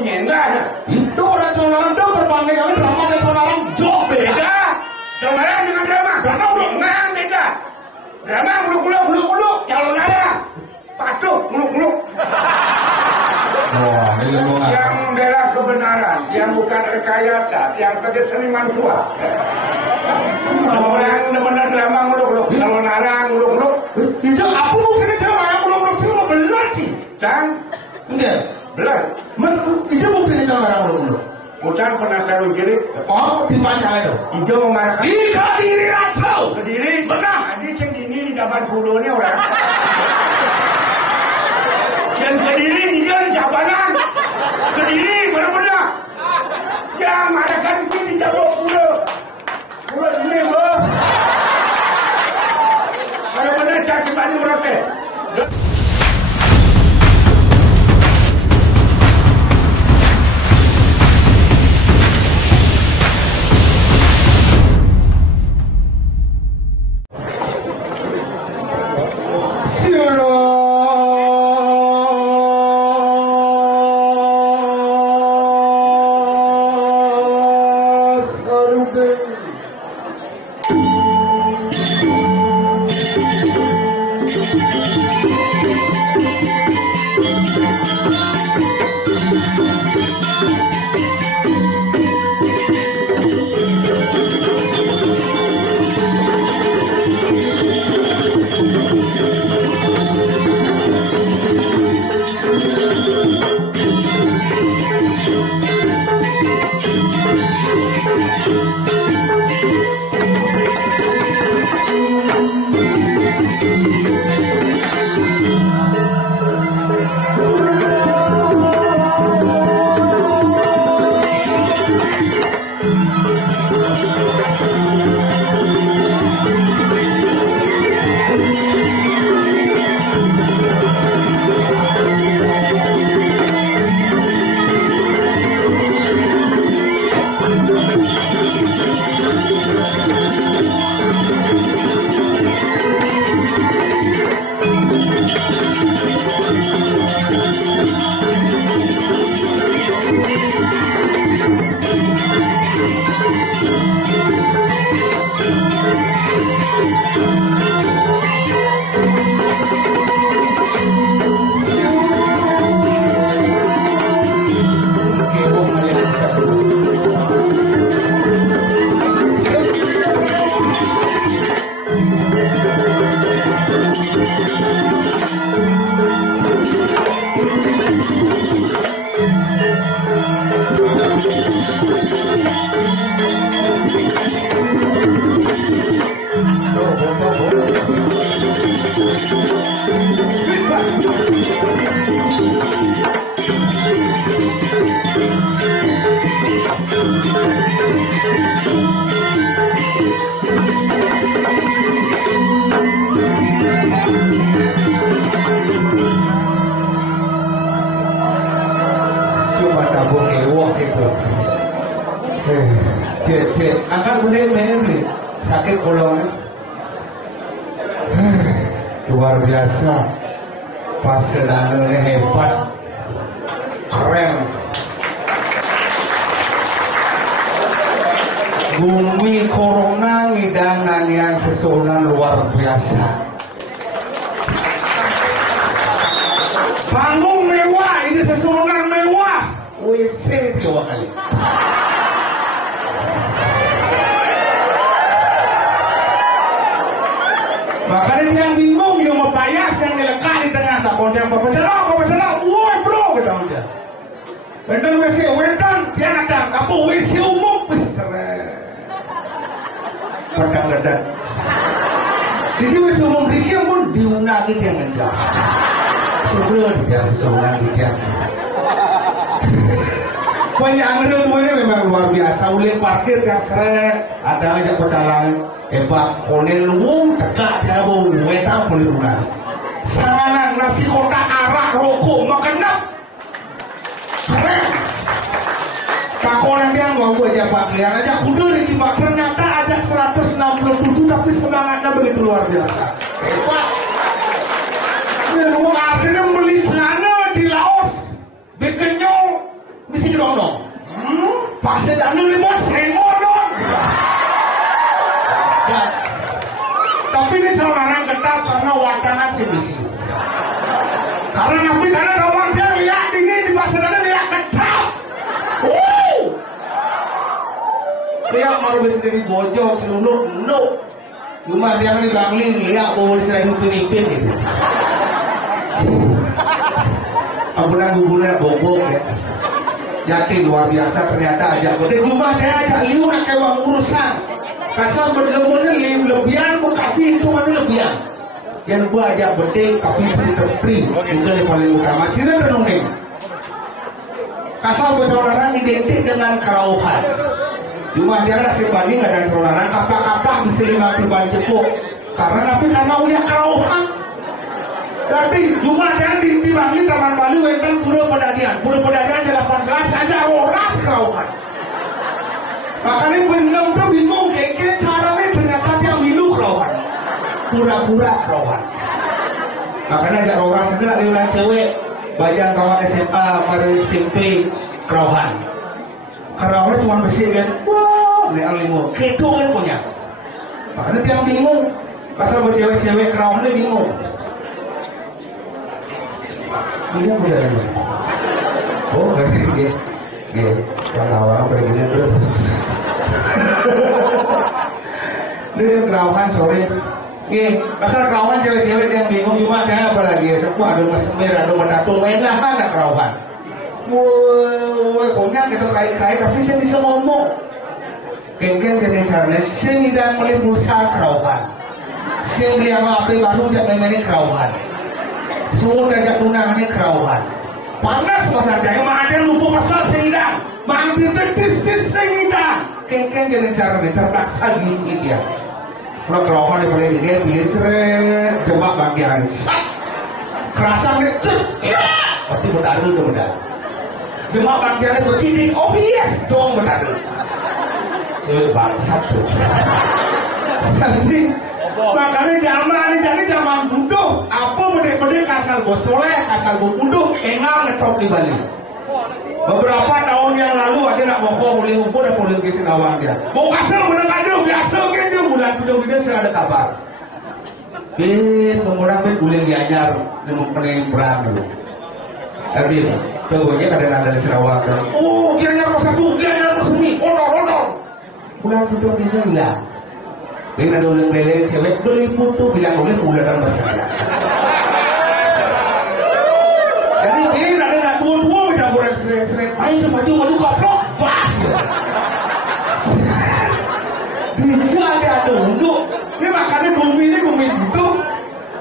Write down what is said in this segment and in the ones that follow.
Enggak. Itu nasionalan itu perbandingan drama nasionalan jauh Beda. Drama dengan drama. Drama ulungan beda. Drama muluk-muluk. Calon ada. Patuh muluk-muluk. Wah, ini ngomong Yang membela kebenaran, yang bukan rekayasa, yang pakai seniman tua. Orang benar-benar drama muluk-muluk. Calon ada muluk-muluk. itu aku mungkin drama yang belum cuma benar sih. Dan Enggak. belar. Itu mungkin drama yang belum. Bukan penasaran kiri. Oh, dibaca itu. Hijau memarahkan. Ika diri racau. Kediri. Benar. Tadi yang ini di dapat budonya orang. Yang Kediri dia di Jabanan. Kediri benar-benar. Yang marahkan itu di Jawa Pulau. Pulau ini boh. Benar-benar caci bani mereka. Cuma tabung ewok itu. Cek, angkat boleh main sakit kolongan. Luar biasa. Pasenannya hebat, keren. Bumi corona ngidangan yang sesunan luar biasa. Panggung mewah, ini sesunan mewah. WC dua kali. Bahkan yang bingung yang mau payas yang dilekat di tengah tak konten apa salah, woi bro kita udah. Bentar WC, dia datang, apa WC umum, perkang dadat. Jadi WC umum dia pun diunangi dia ngejar. Sudah dia seorang dia. Penyanyi ini memang luar biasa. Ulin parkir yang seret, ada aja pecalang. Hebat, kolel umum dekat dia bau wetang boleh lunas. Sanganan nasi kotak arak rokok makan keren. Kakonan dia mau gue jabat lihat aja kudu di tiba ternyata aja 167 tapi semangatnya begitu luar biasa. Hebat. Ini artinya beli sana di Laos, bikinnya di dono. Pasti danu limot sengon dong. Tapi ini seorang ketat karena wadangan sih di sini. Karena nabi karena rawang dia lihat dingin di pasar ada lihat ketat. Lihat malu sendiri bojong selunuk no. Cuma dia kan dibangling lihat bawa selain pemimpin gitu. Ambulan guguran bobok ya. Yakin luar biasa ternyata aja. Di rumah saya ajak liu nak kewang urusan. Kasar bener-bener lebihan bekasi itu mana lebihan. Yang gua ajak bedeng tapi sudah free. Itu yang paling utama. Sini renungin. Kasar bersaudara identik dengan kerauhan. Cuma dia ada sebanding dengan saudara kakak-kakak bisa 50 ban cepuk. Karena udah kerauhan. Tapi cuma dia dibangun Taman Bali wenten Pura Pedadian 18 saja oras kerauhan. Makanya benar tuh bingung kayak caranya ternyata dia milu kerauhan. Pura-pura kerauhan. Makanya ada orang sedang ada cewek bajang kawan SMA pada SMP kerauhan. Kerauhan cuma bersih kan. Wah, ini alimu. Itu kan punya. Makanya dia bingung. Pasal bercewek-cewek kerauhan dia bingung. Ini udah ada. Oh, ngerti ya. Kalau orang begini terus. Dia kerauhan sore. Pasal kerauhan cewek-cewek yang bingung cuma ada apa lagi? Sepuh ada mesmer, ada mendatul, main lah kan kerauhan. Woi, pokoknya kita kait-kait tapi saya bisa ngomong. Geng-geng jadi caranya, saya tidak boleh berusaha kerauhan. Saya beli apa baru jangan main kerauhan. Semua dajak tunangannya kerauhan. Panas masanya, yang ada lupa pasal sehingga mampir tis sehingga geng-geng jadi caranya terpaksa gisi dia. Kalau kerauhan daripada dia pilih seret jebak bagian sat kerasa ngecet ya tapi berdaru udah berdaru jebak bagian itu ciri oh yes dong berdaru bangsat tuh makanya zaman bodoh apa bedek-bedek kasar bos soleh kasar bos bodoh engal ngetop di Bali. Beberapa tahun yang lalu ada nak bokong boleh umpur dan boleh kisah awang dia. Mau kasar benar kado biasa kan dia bulan video saya ada kabar. Kemudian boleh diajar dengan perang dulu. Tapi tuh dia ada di Sarawak. Oh dia nyar satu dia nyar semi. Honor. Bulan video dia bilang. Dia ada ulang lele cewek beli putu bilang boleh bulan dan masalah. Jadi dia ada tua orang sering main maju kaplok bah dia ada dulu ini makanya bumi itu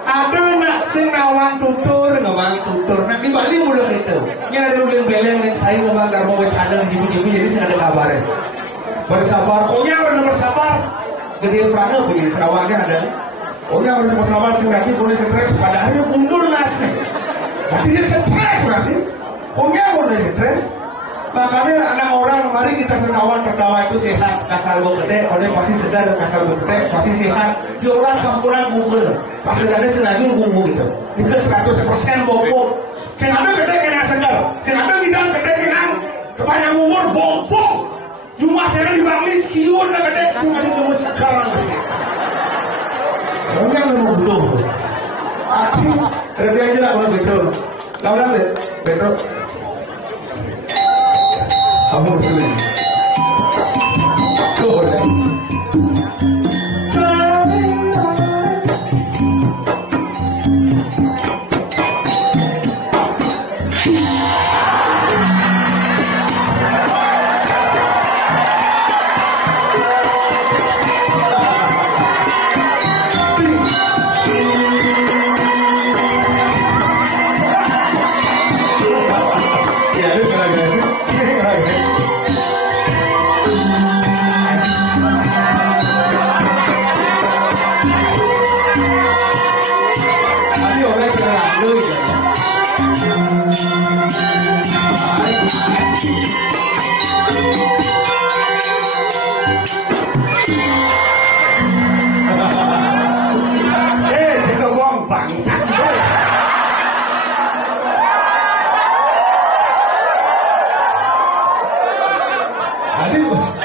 ada nak senawang tutur nanti Bali mulai itu ini ada ulang beleng dan saya ngomong darmo sadar di bumi jadi saya ada kabarnya bersabar pokoknya orang bersabar gede perana begini Sarawaknya ada pokoknya orang bersabar sengaja boleh stres pada akhirnya mundur nasnya tapi dia stres berarti punya boleh stres. Makanya anak orang mari kita tertawa itu sehat. Kasar gue gede, orang pasti sedar kasar gue gede, pasti sehat. Di orang campuran bubur, pasti ada sengaja bumbu gitu. Itu 100% bobok. Sengaja gede kena segar, sengaja bidang gede kena kepanjang umur bobok. Cuma jangan dibangun siun dan gede sengaja umur sekarang. Orang yang butuh. Tapi lebih aja lah kalau betul. Kau bilang betul. Kamu muslim. Boleh.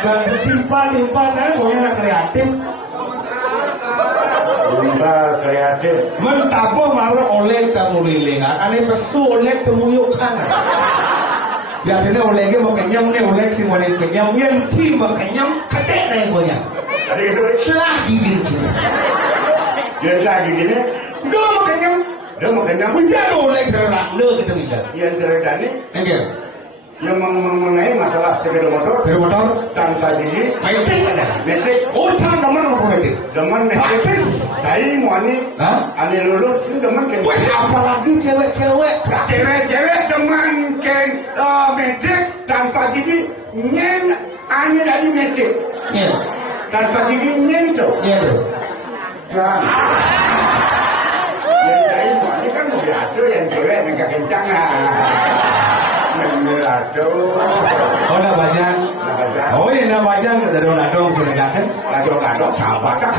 dan timpa saya pokoknya kreatif. Bentar kreatif. Mentapa marah oleh tamu lilingan, ane pesu oleh temuyukan. Biasanya olehnya mau kenyang nih, oleh si mau kenyang, yang ti mau kenyang, kadek nih punya. Tadi itu Lagi gitu. dia lagi gini, Udah mau kenyang, dia mau kenyang. hujan oleh serak le gitu tinggal. Yang cerita ini Enggak, yang mengenai masalah sepeda motor dari motor, tanpa gigi, metik ada. metik, Oh, cara teman apa metik? demen metik. Praktis. Saya mau ani lulus ini demen kan. Wah, apalagi cewek-cewek. Cewek-cewek demen kan metik tanpa gigi, nyen ani dari metik. Iya, Tanpa gigi nyen tuh. iya tuh. Nah, yang saya mau ini kan mau biasa yang cewek yang kencang Mengelado. Oh, udah banyak. Oh, iya, udah banyak. Udah dong, sudah kan? Lado siapa kan?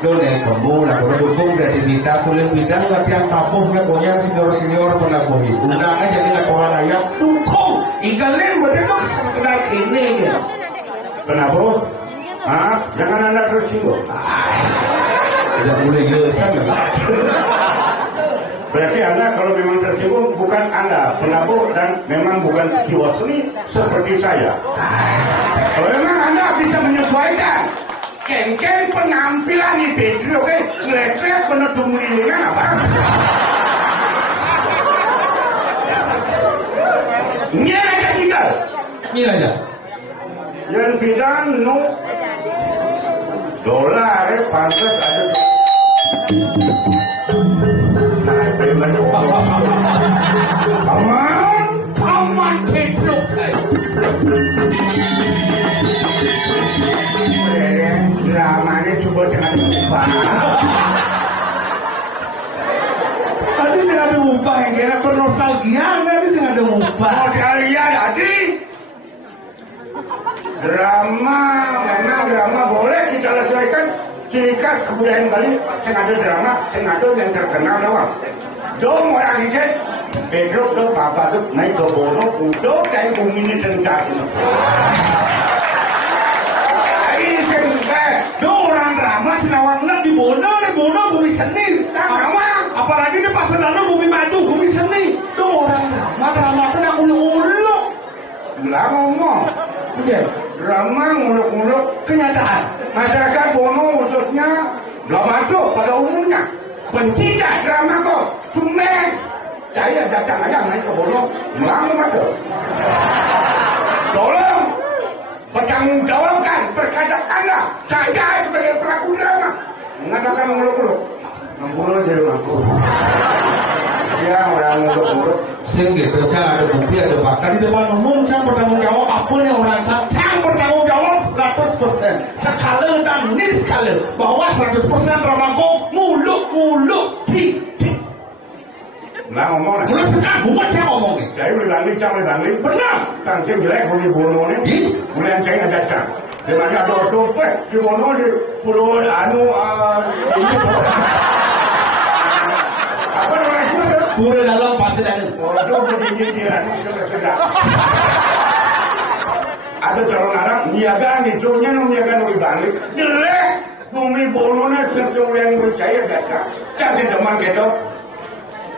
Doon kamu lah, kalau dukung dari kita sulit bidang latihan tapuhnya pokoknya senior pernah bohi. Undangnya jadi laporan ayam dukung. Igalin mereka kenal ini ya. Kenapa? Hah? Jangan anda tersinggung. Tidak boleh gelesan ya. Berarti anda kalau memang tersinggung bukan anda penabuh dan memang bukan jiwa seni seperti saya. Kalau memang anda bisa menyesuaikan kengkeng penampilan di Petri, oke, lek-lek penutup mulilingan apa? Ini aja tinggal. Ini aja. Yang bisa nu dolar pantas ada. Nah, bagaimana? Paman Petruk saya. Dramanya coba jangan lupa. Tadi sih ada upah yang kira nostalgia, tadi sih ada upah. Mau kalian tadi drama boleh kita selesaikan ciri khas kebudayaan Bali. Yang ada drama, yang ada yang terkenal doang. Dong orang ini Pedro ke Papa tuh naik ke Bono, udah kayak ini tentang Dong orang drama Sinawangna di Bono bumi seni. Apalagi di pasar lalu bumi madu, bumi seni. Dong orang drama kan aku ulu-ulu. Lah ngomong, Oke, drama nguluk-nguluk kenyataan. masyarakat Bono khususnya Blamado pada umumnya benci drama kok, cuma saya datang aja naik ke Bono, ngelamun aja. Tolong bertanggungjawabkan perkataan Anda. Saya sebagai pelaku drama mengatakan nguluk-nguluk. Nguluk jadi nguluk. Ya orang nguluk-nguluk. Sehingga saya ada bukti, ada bahkan di depan umum saya bertanggung jawab apapun yang orang saya bertanggung jawab 100%. Sekali dan niskala bahwa 100% dramaku muluk-muluk pi. Nah ngomong Muluk sekarang bukan saya ngomongin. saya boleh banding, Benar. Tangcing jelek di Bono ini, boleh yang saya ngajak. Dimana ada dompet di Bono di Pulau Anu ini. Apa namanya itu? Pura dalam pasir ada. Waduh, begini dia anu sudah. Ada calon orang niaga nih, cuma niaga nuri balik jelek. Bumi Bono nih sesuatu yang percaya gak cari teman gitu.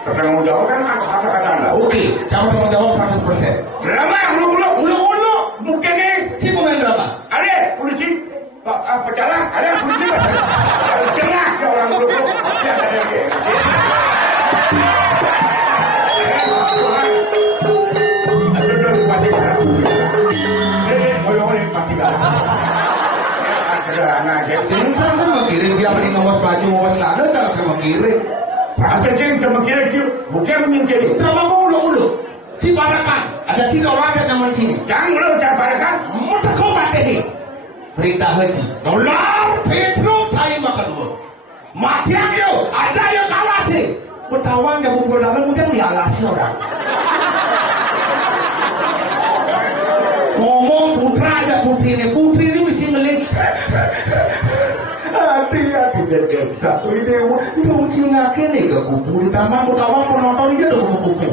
Bertanggung jawab kan kata-kata Anda. Oke, saya bertanggung jawab 100%. Drama ulu-ulu mungkin nih. Si pemain berapa? Ada polisi pecalang, ada polisi cengar ke orang ulu-ulu. Ya ada yang Saya sama kiri, biar ini ngawas baju, ngawas celana, cara sama kiri. apa sih sama kira-kira bukan menyingkiri. Drama mulu-mulu. Ciparakan, ada ciri orang yang nama sini. Jangan lo cabarkan. Mata kau mati. Berita haji. Dolar Petro saya makan dulu. Mati aku, ada yang kawasi. Bertawan yang berdalam mungkin dialasi orang. Ngomong putra aja putri ini mesti ngelik. Hati-hati jadi satu ini ucingake nih ke kupu di taman pertama penonton aja udah kupu.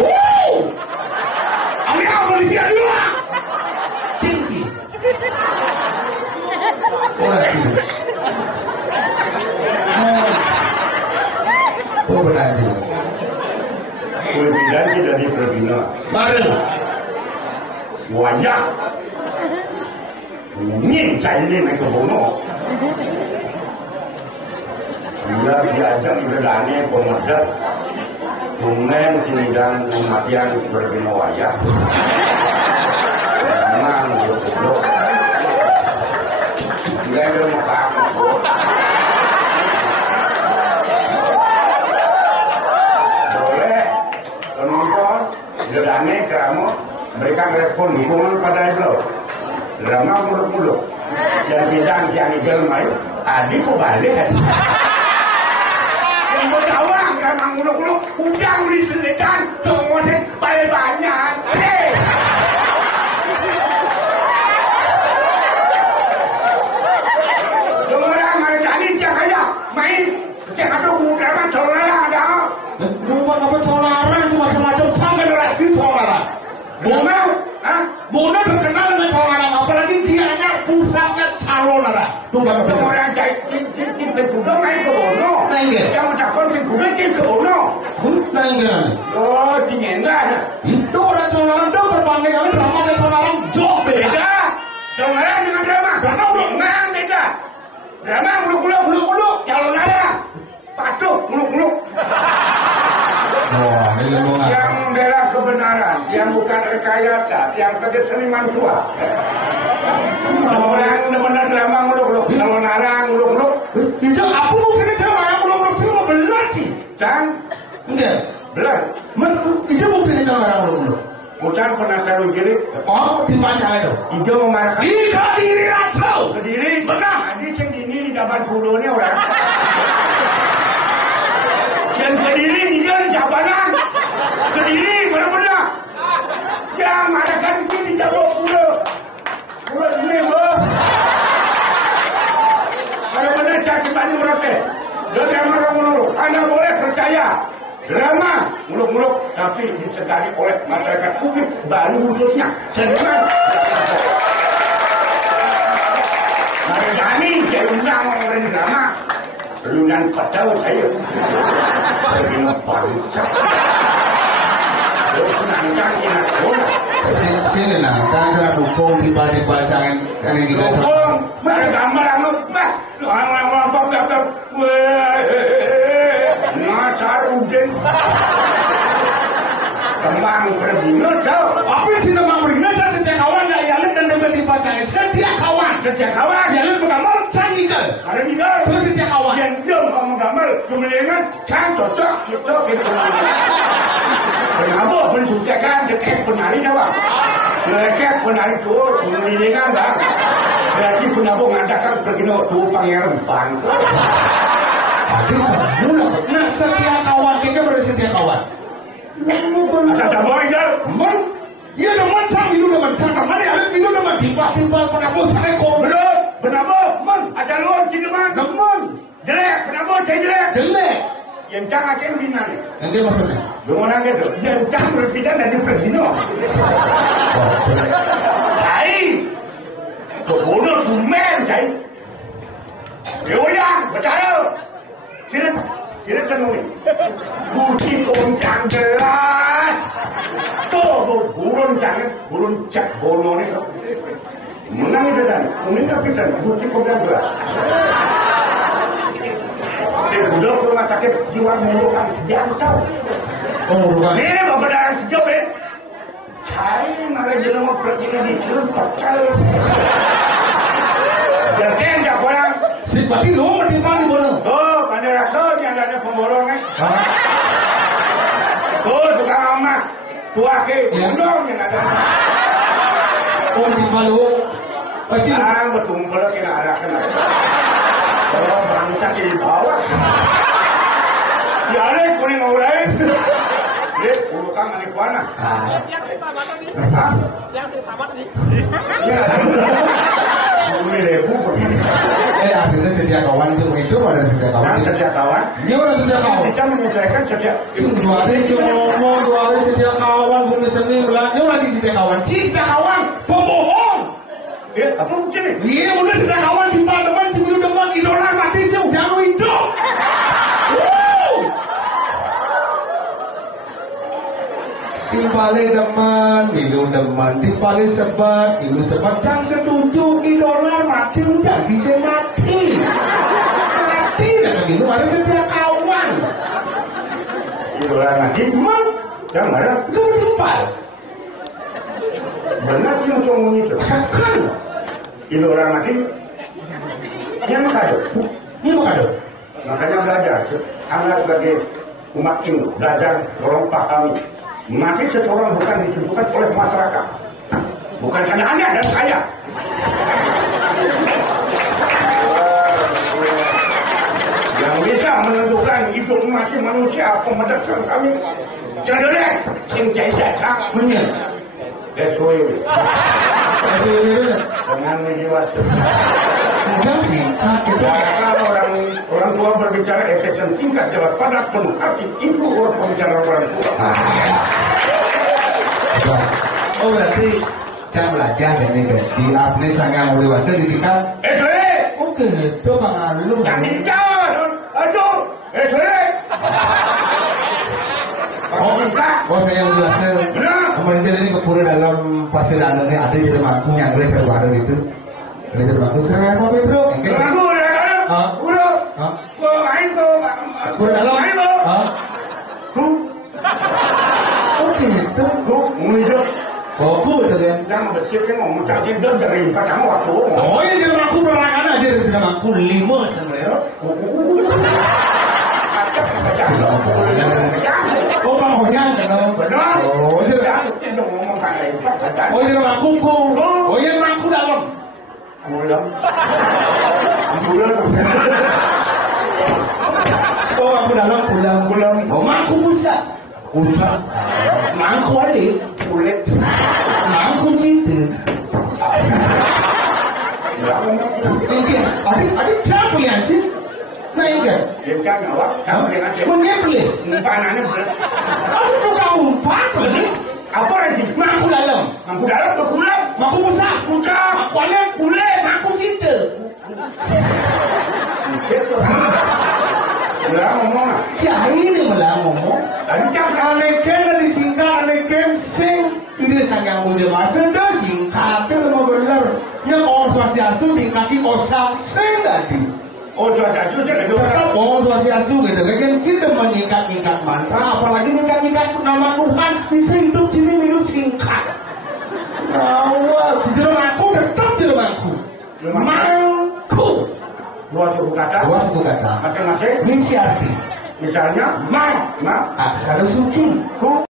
Wow, alias polisi dua. Cing Ora sih. Oh berarti. Kue diganti dari berbina. Bareng. Wajah. Ini cairnya naik ke bono. Bila diajak berdani pemuda, kemudian sidang kematian berbina wajah. Memang goblok. Dia ada muka aku. Boleh penonton berdani keramu berikan respon dukungan pada itu. Drama muluk-muluk dan bidang yang igelmai adik kok balik kan yang mau jawab drama muluk-muluk udang diselidan cowoknya balik banyak orang mana jadi jangan aja main jangan ada drama saudara ada Bukan apa saudara cuma semacam sama generasi saudara Bona Bona terkenal dengan saudara apalagi dia anak pusatnya calon ada. Tunggu orang cai cin kuda main ke Bono. Yang menakon cin kuda cin ke Bono. Nenggelan. Oh, cingendah. Itu orang saudara itu berbanding dengan drama dan saudara jauh beda. Saudara dengan drama. Memang beda. Drama muluk-muluk. Calon ada. Patuh muluk-muluk. Wah, ini yang membela kebenaran, yang bukan rekayasa, yang pakai seniman tua. Orang benar-benar drama muluk-muluk, kalau narang muluk-muluk. Itu aku mungkin drama yang muluk-muluk semua benar sih. Can? Enggak. Benar. Itu mungkin drama yang muluk-muluk. Bukan penasaran kiri. Oh, dibaca itu. Ijo memarahkan. Ika diri racau. Kediri. Benar. Adi yang ini di dapat kudonya orang. Yang Kediri tinggal di Jabanan. Kediri benar-benar. Yang madakan itu di Jabok Pulau. Pulau ini boh. Benar-benar cakap Bandung Rote. Drama muluk-muluk. Anda boleh percaya. Drama muluk-muluk. Tapi disedari oleh masyarakat publik. Baru khususnya. Seniman. Mari kami jadi undang orang drama. Lunan kacau saya. Begini bangsa. Terus nangkangnya bola. Sini nah, kan dukung dibacain yang ini. Dukung, mana gambar apa? Apa? Nasar udin. Kembang berbina jauh. Apa sih nama berbina jauh setiap kawan ya ialah dan dapat dibacain setiap kawan. Ialah bergambar canggih kan? Ada juga. Terus setiap kawan. Yang dia mau menggambar kemudian can cocok gitu. Kenapa pun sudah kan dekat penari apa? Dekat penari tu kemudian dah. Berarti kenapa mengadakan begini tu pangeran bangsa. Nah setiap kawan kita berarti setiap kawan. Asal tak boleh jal. Ia dah macam itu dah macam mana ada itu dah macam tiba-tiba kenapa saya kau belum kenapa asal luar cina man namun jelek kenapa saya jelek yang jangan akan bina ni yang dia maksudnya orang itu yang jangan berbina dan berbina cai kebodoh kumen cai yang bercara Kira tenui. Bukti koncang jelas. Tuh burun jangan burun cak bono ni. Menang itu dan kuning tapi dan bukti koncang jelas. Di budak rumah sakit jiwa mulukan jantau. Oh bukan. Ini kebenaran sejauh ini. Cari mana jenama pergi di curut pakal. Jangan jak orang. Si berarti lo menimpa di mana? Oh, pada rasa yang ada pemborong kan? Oh, tukang amak, tua ke, undang yang ada. Oh, menimpa lo. Pasti. Ah, betul betul kena ada kena. Oh, bangsa di bawah. Ya, ada kuning orang. Lihat, pulukan anak kuana. Yang sama nih. Ya, ini lebu begini. Akhirnya setiap kawan itu ada setiap kawan. Setiap kawan. Dia ada setiap kawan. Kita menyelesaikan setiap. Dua hari ngomong, 2 hari setiap kawan, bukan seni belanja lagi setiap kawan. Setiap kawan pembohong. Apa mungkin ni? Iya, udah setiap kawan di mana timbale demen, ilu demen, timbale sebat, ilu sebat. Jangan setuju idola mati udah bisa mati. Mati kan ilu harus setia kawan. Idola nanti memang jangan ada. Lu berjumpa. Benar sih ngomong itu. Sekarang Idola nanti yang kado. ini mau kado. Makanya belajar. Anda sebagai umat Hindu belajar tolong pahami. Mati seseorang bukan ditentukan oleh masyarakat, bukan karena Anda dan saya. Yang bisa menentukan hidup mati manusia pemedeksan kami cenderung cincai jasa Benar. SOW dengan menjiwaskan. Enggak sih. Karena orang tua berbicara efisien singkat jelas padat penuh arti itu pembicaraan orang tua. Oh berarti saya belajar ini kan di apne sangat mau dewasa di kita. SOW Oke, itu bang Alu. yang dijawab, aduh, SOW. Kamu minta, Oh saya mau dewasa. benar? Pemerintah ini kepura dalam pasir dalamnya ada jadi mangkung yang mereka baru itu. Ada jadi mangkung saya apa bro? Dengan gue udah kan? Hah? Udah. Hah? Gue main gue. Kepura dalam. Main gue. Hah? Tuh, Oke, itu. tuh, mau hidup. Oh, cool itu kan. Jangan bersihkan ngomong cacing dan dari kamu waktu ngomong. Oh ini jadi mangkung berangan aja dari mangkung 5 sebenarnya. Oh bang Hoyan kan? Benar. Oh itu kan. Jangan ngomong kayak itu. Oh jadi mangkungku. Oh iya mangkung dalam. Pulang. Pulang. Oh aku dalam pulang. Pulang. Oh mangkung busa. Usah. Mangkung adik. Kulit. Mangkung cinta. Ini adik siapa yang cinta? Nah ini kan. Yang kan awak. Kamu dengan dia. Mana beli? Umpanannya berat. Aku bukan umpan beli. Apa lagi? Mangkung dalam. Mangku dalam ke pulang. Mangkung busa. Buka. Mana kulit? Mangkung cinta. Udah ngomong lah. Cari ini malah ngomong. Tadi jangan. Aleken dari singkat aleken sing ini sangat mudah masuk dah singkat itu mau benar. Yang orang Swastiastu tingkati osam sing tadi. Oh, cuaca itu saya lebih Tetap orang Swastiastu gitu. Kan cinta meningkat-ingkat mantra, apalagi meningkat-ingkat nama Tuhan bisa hidup sini minum singkat. Awal di dalam aku tetap di dalam aku. Mangku. dua suku kata. Dua suku kata. Masing-masing. Misi arti. Misalnya, Mang. ma, Aksara suci. ku.